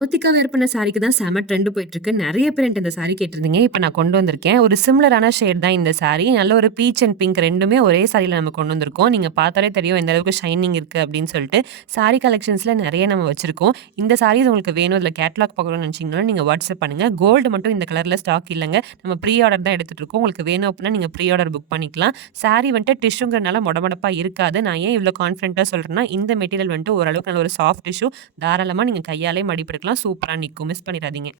ஒத்திக்கா வேர் பண்ண சாரிக்கு தான் செம ட்ரெண்ட் போயிட்டுருக்கு. நெறைய பேர் என்ட்ட இந்த சாரி கேட்டிருந்தீங்க. இப்ப நான் கொண்டு வந்திருக்கேன். ஒரு சிமிலரான ஷேட் தான் இந்த சாரி. நல்ல ஒரு பீச் அண்ட் பிங்க் 2மே ஒரே சாரில நம்ம கொண்டு வந்திருக்கோம். நீங்க பார்த்தாலே தெரியும் எந்த அளவுக்கு ஷைனிங் இருக்கு அப்படின்னு சொல்லிட்டு. சாரி கலெக்ஷன்ஸ்ல நெறைய நம்ம வச்சிருக்கோம். இந்த சாரீஸ் உங்களுக்கு வேணும், இதுல கேட்டலாக் பார்க்கணும்னு நெனச்சீங்கன்னா, நீங்க வாட்ஸ்அப் பண்ணுங்க. கோல்டு மட்டும் இந்த கலர்ல ஸ்டாக் இல்லங்க. நம்ம ப்ரீ ஆர்டர் தான் எடுத்துட்டு இருக்கோம். உங்களுக்கு வேணும் அப்படின்னா நீங்க ப்ரீ ஆர்டர் புக் பண்ணிக்கலாம். சாரி வந்துட்டு டிஷ்யூங்கிறனால மொடமொடப்பா இருக்காது. நான் ஏன் இவ்ளோ கான்ஃபிடென்ட்டா சொல்றேன்னா, இந்த மெட்டீரியல் வந்துட்டு ஓரளவுக்கு நல்ல ஒரு சாஃப்ட் டிஷ்யூ. தாராளமா நீங்க கையாலே மடிப்பெடுக்கலாம். சூப்பரா நிக்கும். மிஸ் பண்ணிறாதீங்க.